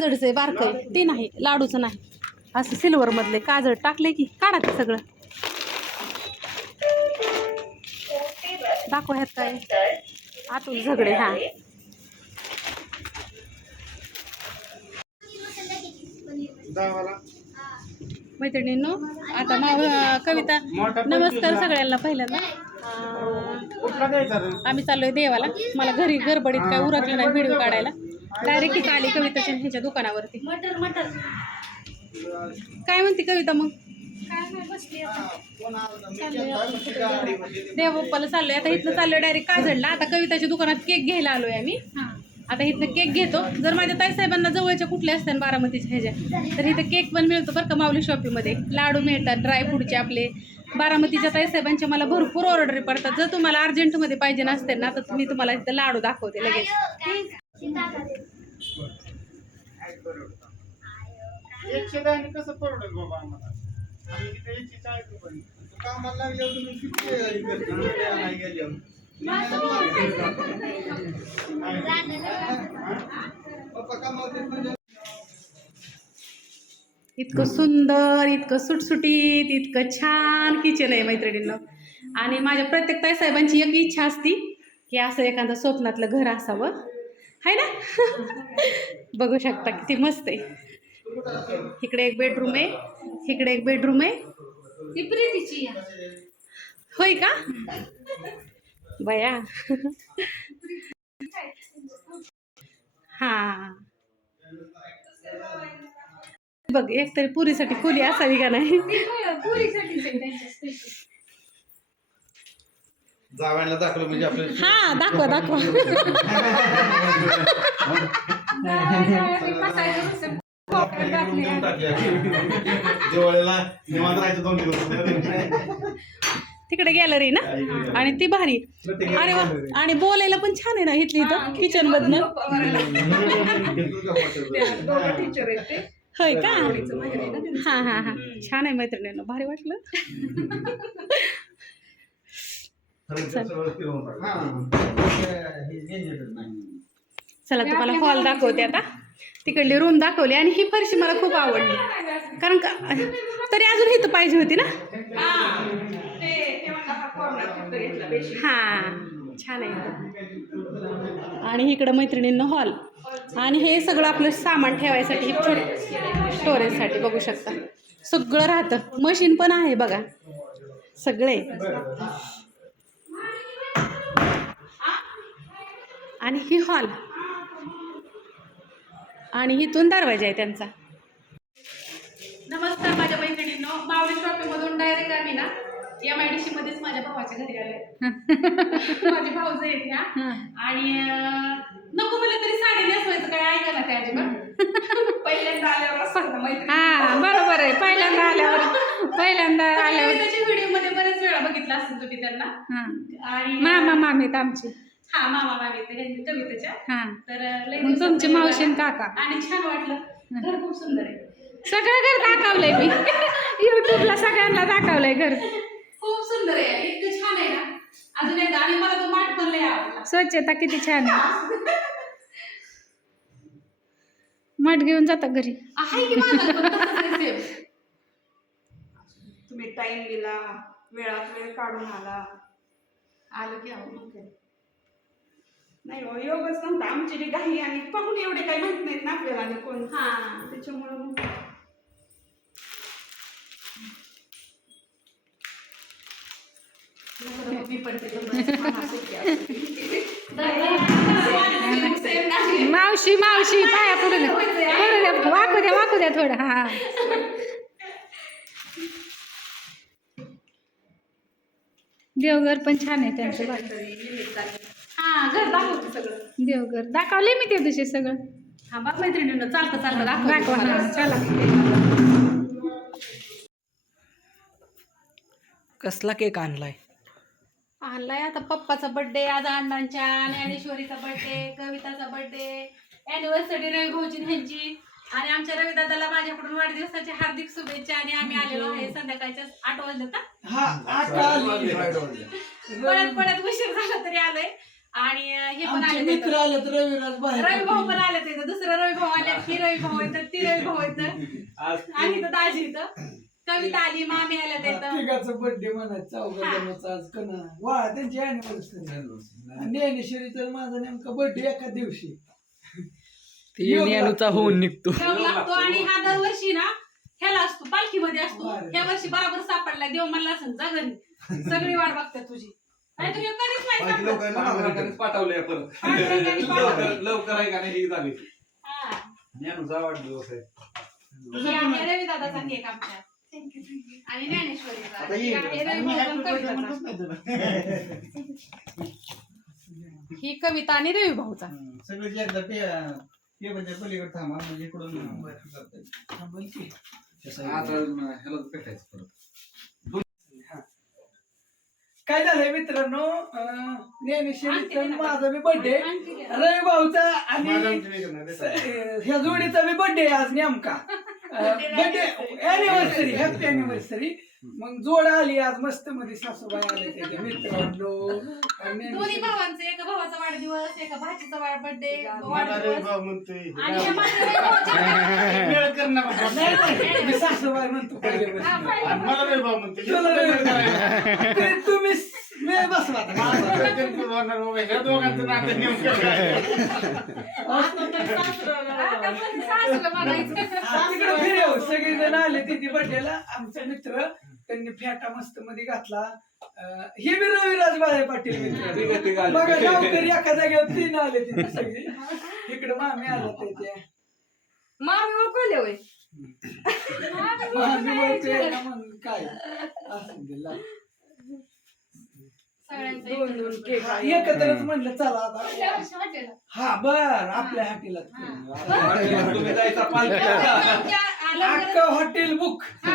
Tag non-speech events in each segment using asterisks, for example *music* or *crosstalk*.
काजळचं आहे बारकं आहे. ते नाही लाडूचं नाही. असं सिल्वर मधले काजळ टाकले की काढा ते सगळं. दाखव ह्यात काय आतून झगडे हा. मैत्रिणींनो आता अं, कविता नमस्कार सगळ्यांना पहिल्यांदा. आम्ही चाललोय देवाला. मला घरी गडबडीत काय उरकलं नाही व्हिडिओ काढायला. डायरेक्ट इथं आली कविताच्या ह्याच्या दुकानावरती. मटर मटर. काय म्हणते कविता मग? देवबाप्पाला चाललोय आता इथनं चाललोय डायरेक्ट काजडला. आता कविताच्या दुकानात केक घ्यायला आलोय आम्ही. आता इथनं केक घेतो. जर माझ्या ताईसाहेबांना जवळच्या कुठल्या असतात बारामतीच्या ह्याच्या तर इथं केक पण मिळतो बरं का माऊली शॉपीमध्ये. लाडू मिळतात ड्रायफ्रूटचे आपले. बारामतीच्या ताईसाहेबांच्या मला भरपूर ऑर्डरी पडतात. जर तुम्हाला अर्जंटमध्ये पाहिजे नसते ना तर मी तुम्हाला इथं लाडू दाखवते लगेच. एकशे दहा कसं परवडेल बाबा आम्हाला? आम्ही तिथे एकशे चाळीस रुपये कामाला लागल्यावर तुम्ही किती करता? नाही गेल्यावर. पप्पा कामावर म्हणजे इतकं सुंदर इतकं सुटसुटीत इतकं छान किचन आहे मैत्रिणींना. आणि माझ्या प्रत्येक ताईसाहेबांची एक इच्छा असती की असं एखादं स्वप्नातलं घर असावं. आहे ना? बघू शकता किती मस्त आहे. इकडे एक बेडरूम आहे इकडे एक बेडरूम आहे. होय का? बया. हा. बघ एक तरी पुरीसाठी खोली असावी का नाही पुरीसाठीच आहे त्यांच्या special. जावयाला दाखवलं म्हणजे आपलं हा दाखवा दाखवा. *laughs* दिवाळीला निवांत राहायचं दोन दिवस. तिकडे गॅलरी ना? आणि ती भारी. अरे वा. आणि बोलायला पण छान आहे ना इथली इथं? किचन मधनं. *laughs* होय का? हा हा हा. छान आहे मैत्रिणींना. भारी वाटलं. *laughs* चला. तुम्हाला हॉल दाखवते आता. तिकडली रूम दाखवली आणि ही फरशी मला खूप आवडली. कारण का तरी अजून इथं पाहिजे होती ना? हा छान आहे आणि इकडं मैत्रिणींना हॉल आणि हे सगळं आपलं सामान ठेवायसाठी छोट स्टोरेजसाठी बघू शकता. सगळं राहतं. मशीन पण आहे बघा. सगळे. आणि ही हॉल. आणि इथून दरवाजा आहे त्यांचा. नमस्कार माझ्या मैत्रिणींनो. मावळी शॉपिंगमधून डायरेक्ट आम्ही ना एम आय डी सी मध्येच माझ्या भावाच्या घरी आले *laughs* माझी भाऊज आहेत ह्या आणि नको म्हणलं तरी साडी नेसवायचं काय ऐका ना ते अजिबात. *laughs* पहिल्यांदा आल्यावर असं ना हा बरोबर आहे. पहिल्यांदा आल्यावर पहिल्यांदा आल्यावर त्याच्या व्हिडिओमध्ये बरेच वेळा बघितला असेल तुम्ही त्यांना. आणि मामा मामीत आमची. हा मामा मामी ते ह्यांची कवितेच्या हा. तर लय मग तुमची मावशी आणि काका. आणि छान वाटलं. घर खूप सुंदर आहे. सगळं घर दाखवलंय मी. *laughs* युट्यूबला सगळ्यांना दाखवलंय घर. खूप सुंदर आहे. इतकं छान आहे ना. अजून एकदा. आणि मला तो माठ पण लय आवडला. स्वच्छता किती छान आहे. *laughs* मठ घेऊन जाता घरी. आहे की माझा पण तसंच आहे same. *laughs* तुम्ही टाइम दिला वेळात वेळ काढून आला. आलं की आहो मग काय. नाही हो योगच नव्हता. आमची बी घाई आणि पाहून एवढे काही माहीत नाहीत ना आपल्याला आणि कोण. हा. त्याच्यामुळं मग मी पण ते मावशी मावशी पाया पडू द्या द्या वाकू द्या वाकू द्या थोडं. हा देवघर पण छान आहे त्यांचं. हा घर दाखवते सगळं. देवघर. दाखवले मी त्या दिवशी सगळं. हा बघ मैत्रिणीनं. चालतं चालतं दाखवा. दाखवा हा चला. कसला केक आणलाय? आणलाय आता पप्पाचा बर्थडे आज अण्णांच्या ज्ञानेश्वरीचा बर्थडे कविताचा बर्थडे अॅनिव्हर्सरी रवी भाऊची ह्यांची. आणि आमच्या रवी दादाला माझ्याकडून वाढदिवसाच्या हार्दिक शुभेच्छा. आणि आम्ही आलेलो आहे संध्याकाळच्या आठ वाजले का हा आठ आली. पळत पळत उशीर झाला तरी आलोय. आणि हे पण आमचे आले मित्र आले तर रविराज बाहेर रवी भाऊ पण आले तिथं दुसरं रवी भाऊ आले ही रवी भाऊ येतं ती रवी भाऊ येतं आणि इथं दाजी इथं. कविता आली मामी आल्या तिथं बर्थडे म्हणायचा चौघा जणांचा आज कना वा त्यांची अॅनिव्हर्सरी ज्ञानेश्वरी तर माझा नेमका बर्थडे एका दिवशी. ती ज्ञानूचा होऊन निघतो. लागतो आणि हा दरवर्षी ना ह्याला असतो पालखीमध्ये असतो. बरं. ह्या वर्षी बराबर सापडलाय. देव मला असं जा घरी. सगळी वाट बघतात तुझी. नाही तुम्ही कधीच नाही सापडत. पाठवले परत पाठवले, पाठवले. लवकर लवकर आहे का नाही ही झाली हा. ज्ञानूचा वाढदिवस आहे हे आहे रवी दादाचा केक आमच्या आणि ज्ञानेश्वरीचा आता. हे रवी कविताचा. *laughs* ही कविता आणि रवी भाऊचा सगळ्याची एकदा पे पेपरच्या पलीकडे थांबा म्हणजे इकडून. आता ह्याला भेटायचं परत काय झालंय मित्रांनो? ज्ञानेश्वरीचा. माझा बी बर्थडे. रवी भाऊचा आणि ह्या जोडीचा बी बर्थडे आज नेमका. बर्थडे अॅनिव्हर्सरी हॅपी अॅनिव्हर्सरी मग जोड आली आज मस्त मध्ये सासूबाई आले त्याचे मित्रांनो आणि दोन्ही भावांचे एका भावाचा वाढदिवस एका भाचीचा बर्थडे वाढदिवस. म्हणतोय. आणि हे. नाही, नाही, मी सासूबाई म्हणतो हा. पाहिलं. तुला. ते तुम्ही बसवा आता. *laughs* आता पण सासूला फिरव सगळेजण आले तिथे बर्थडेला आमचे मित्र त्यांनी फॅटा मस्त मध्ये घातला हे बी रविराज बाळे पाटील. बघा गावकरी एका जागेवर तीन आले तिथे सगळे. इकडे मामी आला त्याच्या मामी ओळखले होय? मामी म्हणून काय? असं दिला. सगळ्यांचं दोन दोन केक एकत्रच म्हणलं चला आता. हा बर आपल्या हॉटेलात अख्खं हॉटेल बुक हा.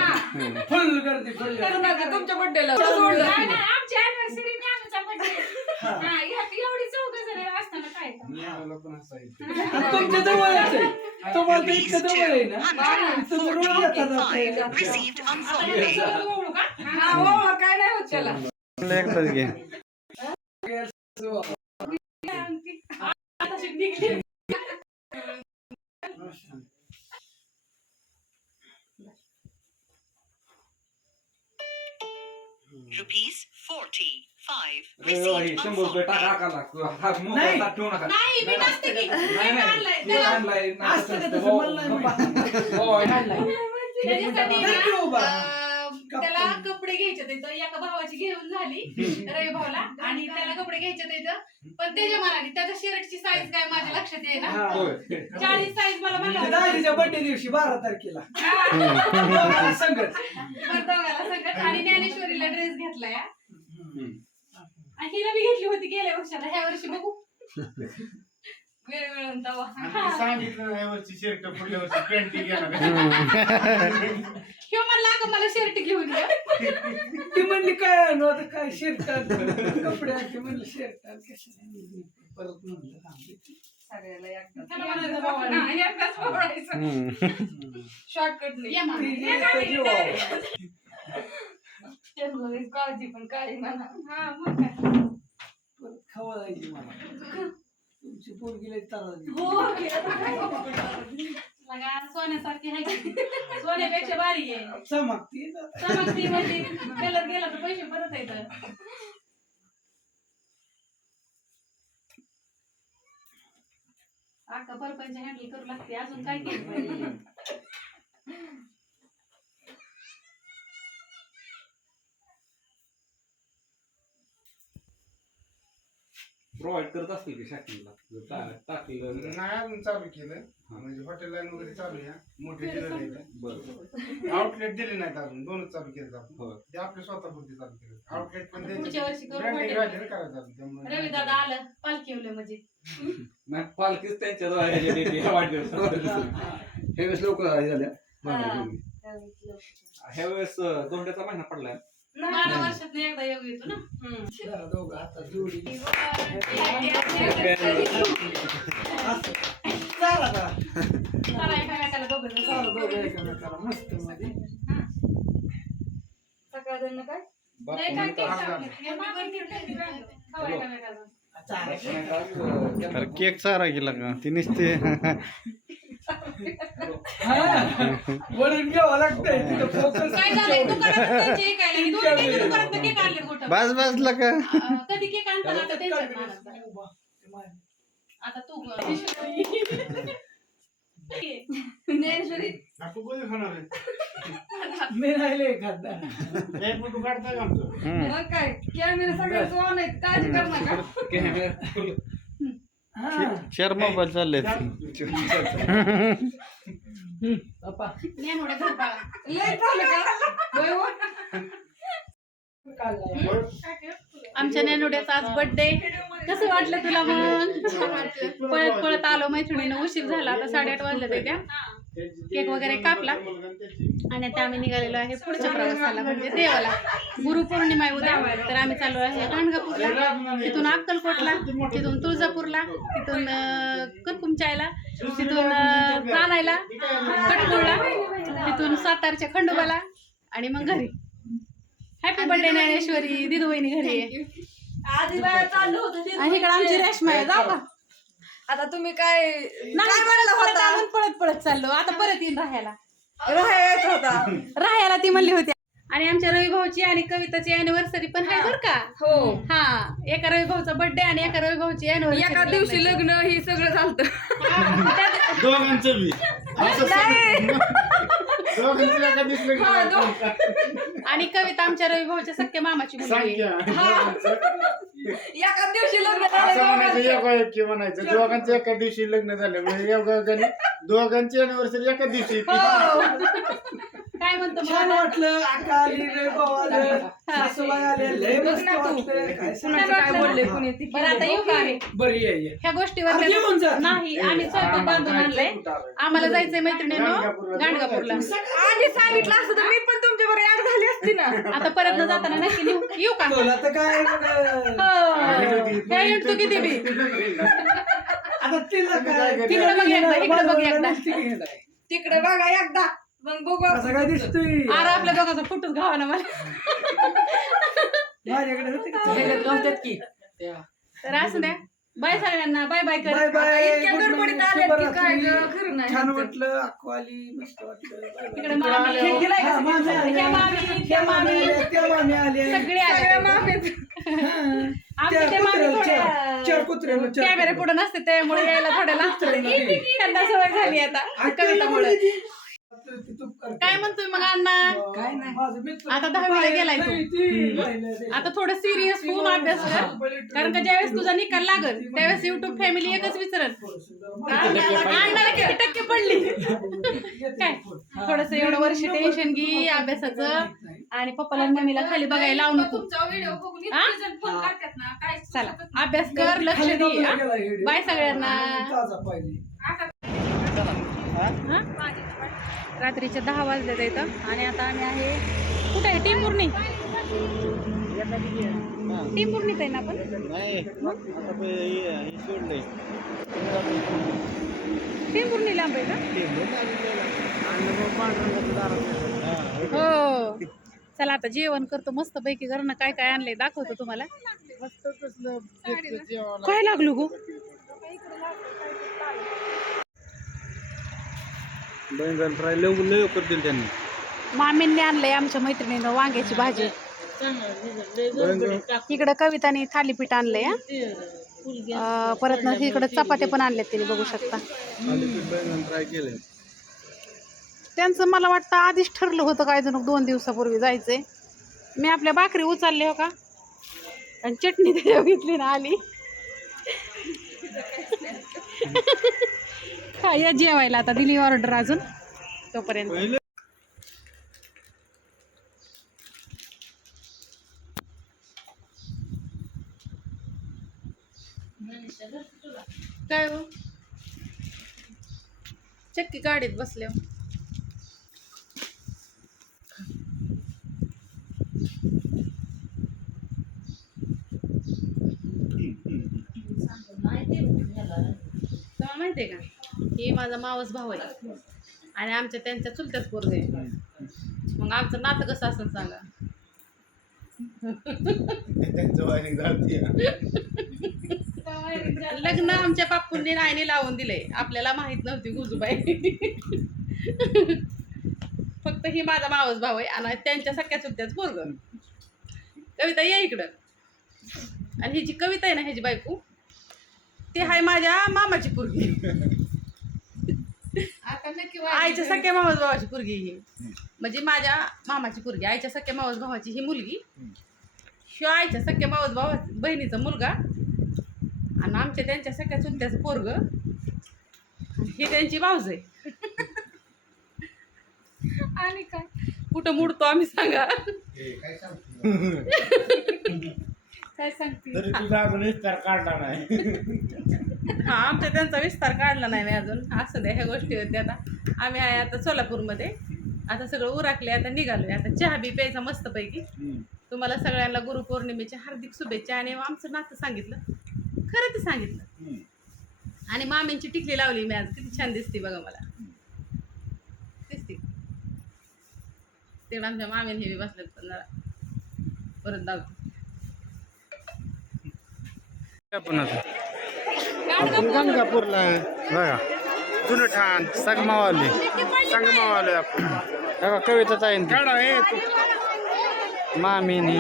फुल गर्दी फुल गर्दी तुमच्या बर्थडेला नाही, नाही, आमची anniversary आणि आमचा birthday. हा, ह्यात एवढी चौघं जण असताना काय तर. मला पण असायचं आणि तुमच्या जवळच आहे तुम्हाला तर इतकं जवळ आहे ना तुम्ही रोज येता जाता. received आता unfolded. ह्याला सगळं ओळखू का? हा हो काय नाही होत त्याला आता शिक निघली. Rupees 45 हे received शंभर रुपये टाका unfolded. आकाला हा मोबाईल ताट ठेवू नका नाही, मी नसते की. नाही, मी नाही. आणलंय. ते त्याला- आणलंय, नाटक असतं का असतं. तसं? हो, मला नाही हो, हो, त्याच्यासाठी ना, धर की उभा. अं, त्याला कपडे घ्यायचे तिथं एका भावाची घेऊन झाली *laughs* रवी भाऊला. आणि त्याला कपडे घ्यायचे तिथं पण त्याच्या मनाने त्याच्या शर्टची साईज काय माझ्या लक्षात. होय. चाळीस साईज मला म्हणलं बर्थडे दिवशी बारा तारखेला. संगत दोघाला संकट आणि ज्ञानेश्वरीला ड्रेस घेतलाय हा. हम्म. आणि हिला बी घेतली होती गेल्या वर्षाला. ह्या वर्षी बघू. *laughs* वेळ आणि सांगितलं वर्षी शर्ट पुढल्या वर्षी पॅन्ट घेणार ह्यो म्हणला का मला शर्ट घेऊन ये. ती म्हणली काय आणू आता काय शर्ट कपडे आणते म्हणलं कशाला परत म्हणलं थांबते. सगळ्याला एकदाच. त्याला म्हणायचं बाबा, एकदाच पकडायचं. शॉर्टकट नाही. ये ये काळजी पण काय म्हणा. हा, मग काय. परत खवळायची मला. तुमची पोरगी लई. हो लगा सोन्यासारखी आहे की. सोन्यापेक्षा बारी आहे चमकती ना. चमकती म्हणजे कलर गेला तर पैसे परत येतात अक्का परपंच हँडल करू लागते अजून काय केलं पाहिजे करत असतील की टा- टाकलं नाही अजून चालू केलं म्हणजे हॉटेल लाईन वगैरे चालू आहे मोठे बरं. आउटलेट दिले नाहीत अजून दोनच चालू केले आपण. हो. ते आपल्या स्वतःपुरते चालू केले आउटलेट पण करायचं अजून त्यामुळे रवी दादा आलं पालखी येवलं म्हणजे. नाही पालखीच त्यांच्या. हे. वेळेस लवकर आली झाल्या. ह्या वेळेस दोंड्याचा महिना पडलाय. बारा वर्षात एकदा येतो ना. दोघं जोडी. चला दोघं. चला दोघं एकमेकाला मस्त मध्ये. सकाळ काय? हे केक चारा गेला का? ती नुसते. वळून घ्यावं लागतंय तिथं focus काय झालंय? केक आणले गोठा का कधी केक आणताना आता त्यांच्यात मानाचा. आता तू ज्ञानेश्वरी. मी राहिले एखादा. हम्म. काय? कॅमेरा सगळ्याच ऑन आहे काळजी कर नका. हा चार मोबाईल चालले हो? आमच्या ज्ञानवड्याचा आज बर्थडे कसं वाटलं तुला मग पळत पळत आलो मैत्रिणीनं उशीर झाला आता साडेआठ वाजले ते त्या. केक वगैरे कापला. आणि आता आम्ही निघालेलो आहे पुढच्या प्रवासाला म्हणजे देवाला. गुरुपौर्णिमा उद्या तर आम्ही चाललो आहे गाणगापूरला. तिथून अक्कलकोटला तिथून तुळजापूरला तिथून अं, करकुमचायला तिथून चालायला कटकोळला तिथून सातारच्या खंडोबाला आणि मग घरी. हॅपी बर्थडे ज्ञानेश्वरी दिदू वहिनी घरी आहे. आणि इकडे आमची रेशमा आहे जाऊ का? आता तुम्ही काय नाही पळत पळत पळत चाललो. आता परत येईन राहायला. राहायचं होता. *laughs* राहायला ती म्हणली होती. आणि आमच्या रवी भाऊची आणि कविताची अॅनिव्हर्सरी पण आहे बरं का? हो. हा. एका रवी भाऊचा बर्थडे आणि एका रवी भाऊची अॅनिव्हर्सरी *laughs* एका दिवशी लग्न ही सगळं झालं दोघांचं की आणि कविता आमच्या रवी भाऊच्या सख्या मामाची मुलगी आहे. एका दिवशी लग्न असं म्हणायचं झालं एकी म्हणायचं. दोघांचं एका दिवशी लग्न झालं. म्हणजे दोघांची अनिव्हर्सरी एका दिवशी काय म्हणतो मग छान आता? वाटलं. आका आली रे भाऊ आलं सासूबाई आले लय मस्त वाटलं काय कुणाचं काय बोलले कुणी? ती बरं आता येऊ का आम्ही बरी आहे ये. ह्या गोष्टीवर आता जेवण जा. नाही आम्ही स्वयंपाक बांधून आणलंय. आम्हाला जायचंय मैत्रिणीनं गाणगापूरला. आधी सांगितलं असतं तर मी पण तुमच्या बरोबर ऍड झाली असती ना. आता परत न जाताना नक्की नेऊ? येऊ का? तुला तर काय मग, हो. काय येतो किती बी. आता तिला काय? तिकडे बघ एकदा, इकडे बघ एकदा. तिकडे बघा एकदा. मग बघू कसं काय दिसतोय? अरे आपल्या दोघांचा फोटोच घावा ना मला. माझ्याकडे होते का? तर असं द्या. बाय सगळ्यांना बाय बाय बाय कर बाय इतक्या गुड गडबडीत मॉर्निंग, आले की काय शुभरात्री. ग, खरं नाही. छान वाटलं. अक्कू आली मस्त वाटलं. Bye bye. इकडे मामी हा, मामी आल्या. त्या मामी, त्या मामी. आल्या, त्या मामी आल्या. सगळे आले. सगळ्या माफीच. आमच्या चार त्या मामी कुत्र्याला, थोड्या चार- चार कुत्र्याला, चार कॅमेरे पुढे नसते त्यामुळे यायला थोड्या लागतं त्यांना *laughs* सवय झाली आता. कवितामुळे. काय म्हणतोय मग अण्णा काय नाही आता दहावीला गेलाय तू. आता थोडं सिरियस होऊन अभ्यास कर कारण का ज्यावेळेस तुझा निकाल लागल त्यावेळेस युट्यूब फॅमिली एकच विचारल अण्णाला किती टक्के पडली काय थोडस एवढं वर्ष टेन्शन घे अभ्यासाचं आणि पप्पाला मम्मीला खाली बघायला लावू नको हा? चला अभ्यास कर लक्ष दे हा? बाय सगळ्यांना हा? रात्रीचे दहा वाजले इथं. आणि आता आम्ही आहे कुठे आहे? टिंबुर्णी. टिंबुर्णीत आहे ना आपण? टिंबुर्णी लांब आहे का? हो. चला आता जेवण करतो. मस्त पैकी घरनं काय काय आणलंय दाखवतो तुम्हाला. काय लागलो गो? बैंगन फ्राय लव त्यांनी. मामींनी आणलंय आमच्या मैत्रिणीनं वांग्याची भाजी. इकडं कविताने थालीपीठ आणलंय हा. अं, परत ना इकडं चपात्या पण आणल्यात तिने बघू शकता. बैंगन फ्राय केले त्यांचं मला वाटतं आधीच ठरलं होतं काय जण दोन दिवसापूर्वी जायचंय. मी आपल्या भाकरी उचलले हो का? आणि चटणी त्याच्यावर घेतली ना आली. हा या जेवायला आता. दिली ऑर्डर अजून. तोपर्यंत. काय हो? चक्की गाडीत बसले हो. माहिती का? ही माझा मावस भाऊ आहे. आणि आमच्या त्यांच्या चुलत्याच पोरग आहे. मग आमचं नातं कसं असं सांगा. लग्न आमच्या बापूंनी नायने लावून दिले आपल्याला माहीत नव्हती गुजूबाई. फक्त ही माझा मावस भाऊ आहे आणि त्यांच्या सख्या चुलत्याच पोरग. कविता या इकडं. आणि ही जी कविता आहे ना ह्याची बायको ती आहे माझ्या मामाची पोरगी. आईच्या सख्या मावस भावाची पोरगी ही. म्हणजे माझ्या मामाची पोरगी आईच्या सख्या मावस भावाची ही मुलगी. शिव आईच्या सख्या मावस भावा बहिणीचा मुलगा. आणि आमच्या त्यांच्या सख्या चुलत्याचं पोरग. ही त्यांची भाऊज आहे. आणि काय? कुठं मुडतो आम्ही सांगा. *laughs* काय सांगते? तरी तुझा अजून विस्तार काढला नाही. हा आमच्या त्यांचा विस्तार काढला नाही मी अजून. असं द्या ह्या गोष्टी होत्या आता. आम्ही आहे आता सोलापूरमध्ये. आता सगळं उराकले आता निघालोय. आता चहा बी प्यायचा मस्तपैकी. तुम्हाला सगळ्यांना गुरुपौर्णिमेच्या हार्दिक शुभेच्छा आणि आमचं नातं सांगितलं. खरं ते सांगितलं. आणि मामींची टिकली लावली मी आज. किती छान दिसते बघा मला. दिसते. तेवढं आमच्या मामीने हे बी बसलेत पण जरा. परत दावते गंगापूरला बघा जुनं ठाण संगमावाले. संगमावाले आपण. बघा कविताच आहे काढा हे मामीनी.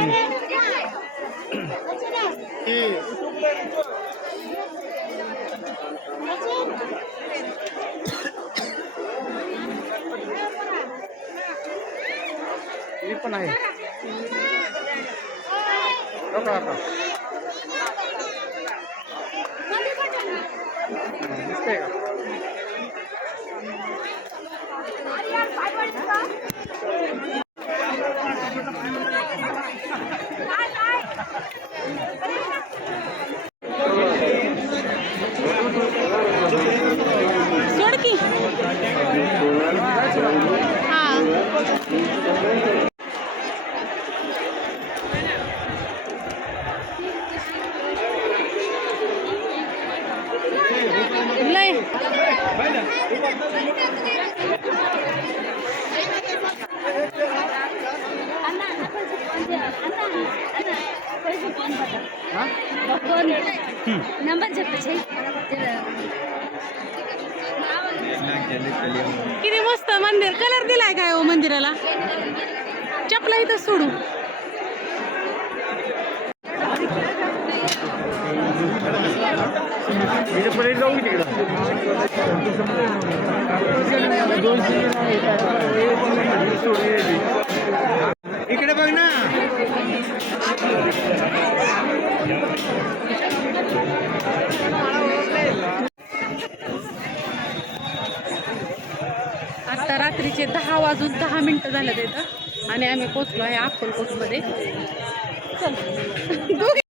ही. ही पण आहे. बघा बघा. का चपला इथं सोडू. इकडे बघ ना. आता रात्रीचे दहा वाजून दहा मिनिटं झालं तिथं आणि आम्ही पोचलो आहे अक्कलकोटमध्ये चल.